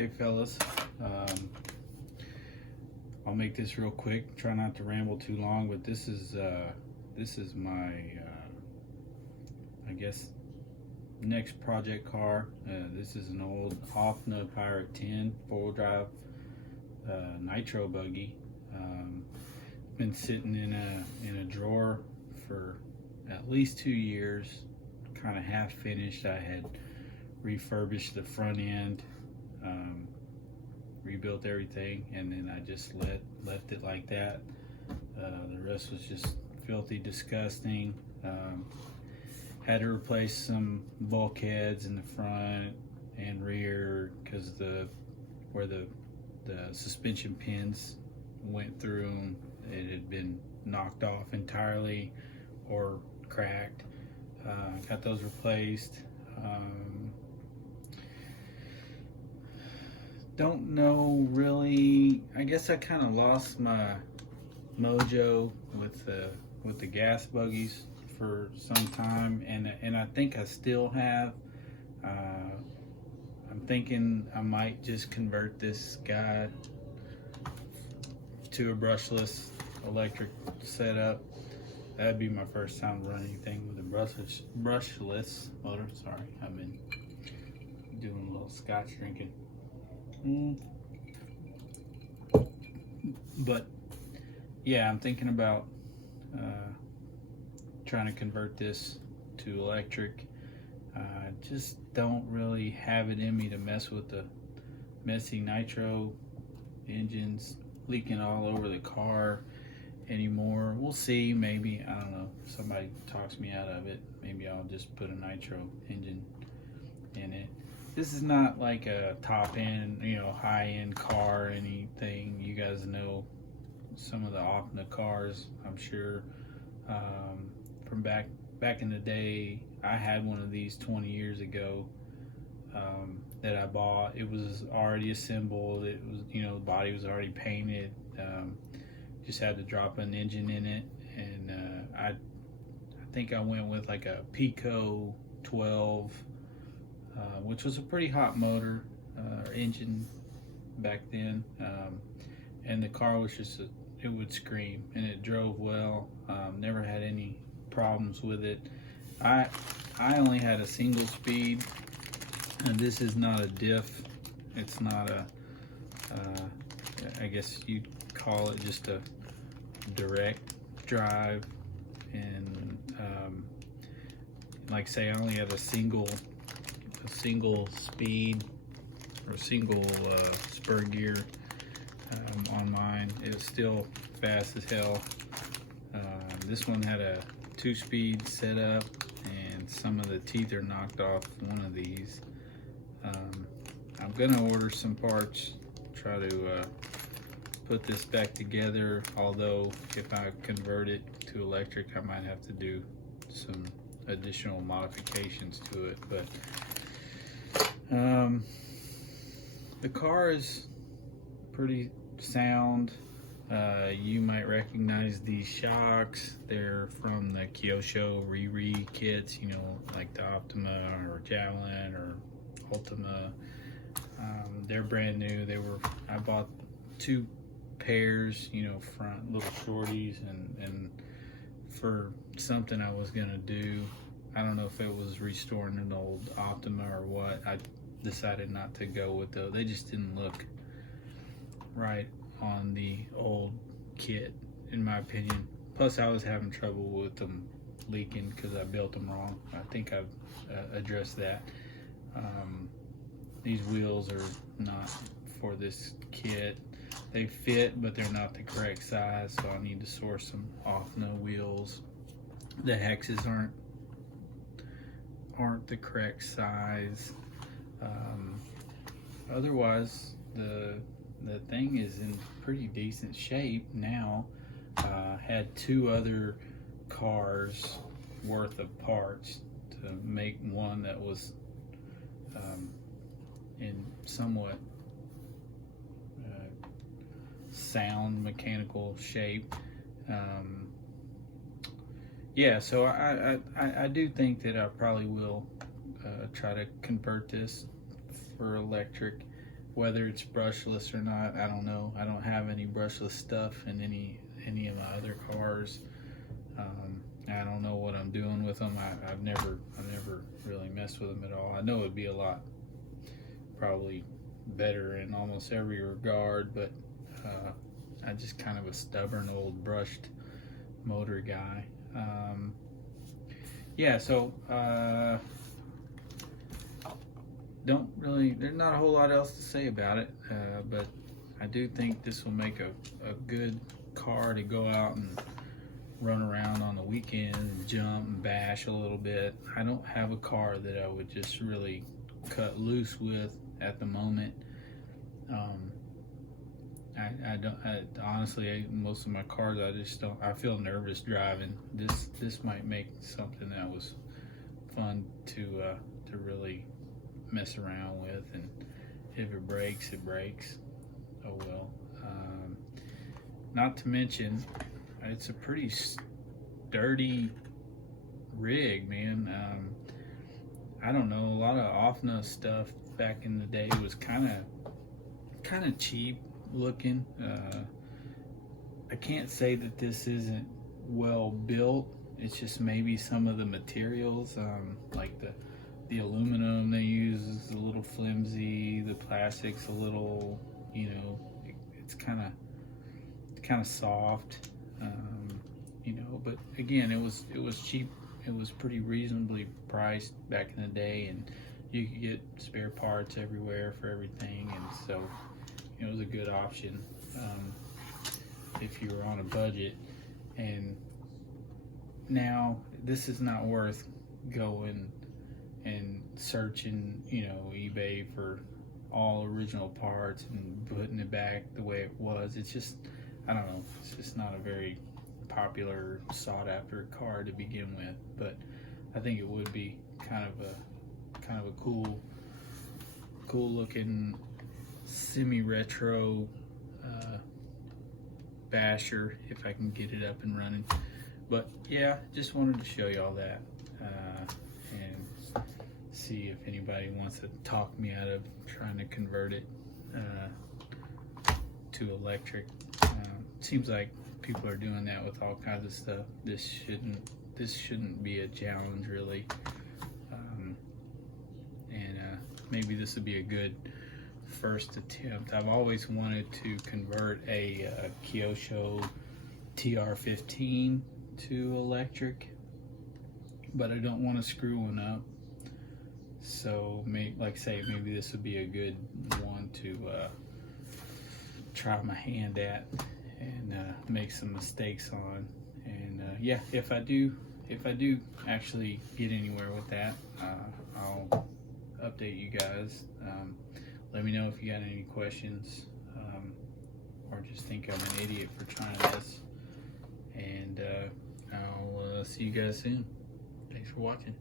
Hey fellas, I'll make this real quick. Try not to ramble too long, but this is my I guess next project car. This is an old OFNA Pirate 10 4-wheel drive nitro buggy. Been sitting in a drawer for at least 2 years, kind of half finished. I had refurbished the front end, rebuilt everything, and then I just left it like that. The rest was just filthy disgusting. Had to replace some bulkheads in the front and rear because where the suspension pins went through them, it had been knocked off entirely or cracked. Got those replaced. Don't know really. I guess I kind of lost my mojo with the gas buggies for some time, and I think I still have. I'm thinking I might just convert this guy to a brushless electric setup. That'd be my first time running anything with a brushless motor. Sorry, I've been doing a little scotch drinking. But yeah, I'm thinking about trying to convert this to electric. I just don't really have it in me to mess with the messy nitro engines leaking all over the car anymore. We'll see. Maybe, I don't know, if somebody talks me out of it, maybe I'll just put a nitro engine in it. This is not like a top end, high end car or anything. You guys know some of the OFNA cars, I'm sure. From back in the day, I had one of these 20 years ago that I bought. It was already assembled. It was, the body was already painted. Just had to drop an engine in it, and I think I went with like a Pico 12, which was a pretty hot motor engine back then, and the car was just it would scream, and it drove well. Never had any problems with it. I only had a single speed, and this is not a diff. It's not a I guess you'd call it just a direct drive, and like say I only had a single speed or single spur gear on mine. It was still fast as hell. This one had a 2-speed setup, and some of the teeth are knocked off one of these. I'm gonna order some parts, try to put this back together, although if I convert it to electric, I might have to do some additional modifications to it. But the car is pretty sound. You might recognize these shocks. They're from the Kyosho Riri kits, like the Optima or Javelin or Ultima. They're brand new. I bought 2 pairs, front little shorties, and for something I was gonna do, I don't know if it was restoring an old Optima or what, I decided not to go with those. They just didn't look right on the old kit, in my opinion. Plus I was having trouble with them leaking because I built them wrong. I think I've addressed that. These wheels are not for this kit. They fit, but they're not the correct size, so I need to source some OFNA wheels. The hexes aren't the correct size. Otherwise, the thing is in pretty decent shape now. Had 2 other cars worth of parts to make one that was in somewhat sound mechanical shape. Yeah, so I do think that I probably will try to convert this for electric. whether it's brushless or not, I don't know. I don't have any brushless stuff in any of my other cars. I don't know what I'm doing with them. I've never really messed with them at all. I know it'd be a lot probably better in almost every regard, but I'm just kind of a stubborn old brushed motor guy. Yeah, so there's not a whole lot else to say about it, but I do think this will make a good car to go out and run around on the weekend and jump and bash a little bit. I don't have a car that I would just really cut loose with at the moment. Honestly, most of my cars, I feel nervous driving. This might make something that was fun to really mess around with, and if it breaks, it breaks. Oh well. Not to mention, it's a pretty sturdy rig, man. I don't know, a lot of OFNA stuff back in the day was kind of cheap looking. I can't say that this isn't well built. It's just maybe some of the materials, like the aluminum they use is a little flimsy. The plastic's a little, it's kind of soft. But again, it was cheap. It was pretty reasonably priced back in the day, and you could get spare parts everywhere for everything, and so it was a good option if you were on a budget. And now this is not worth going and searching, eBay for all original parts and putting it back the way it was. It's just, I don't know, it's just not a very popular, sought after car to begin with, but I think it would be kind of a cool looking semi-retro basher if I can get it up and running. But yeah, just wanted to show you all that and see if anybody wants to talk me out of trying to convert it to electric. Seems like people are doing that with all kinds of stuff. This shouldn't be a challenge, really. Maybe this would be a good first attempt. I've always wanted to convert a Kyosho TR15 to electric, but I don't want to screw one up. So, like I say, maybe this would be a good one to try my hand at and make some mistakes on. And yeah, if I do actually get anywhere with that, I'll update you guys. Let me know if you got any questions, or just think I'm an idiot for trying this. And I'll see you guys soon. Thanks for watching.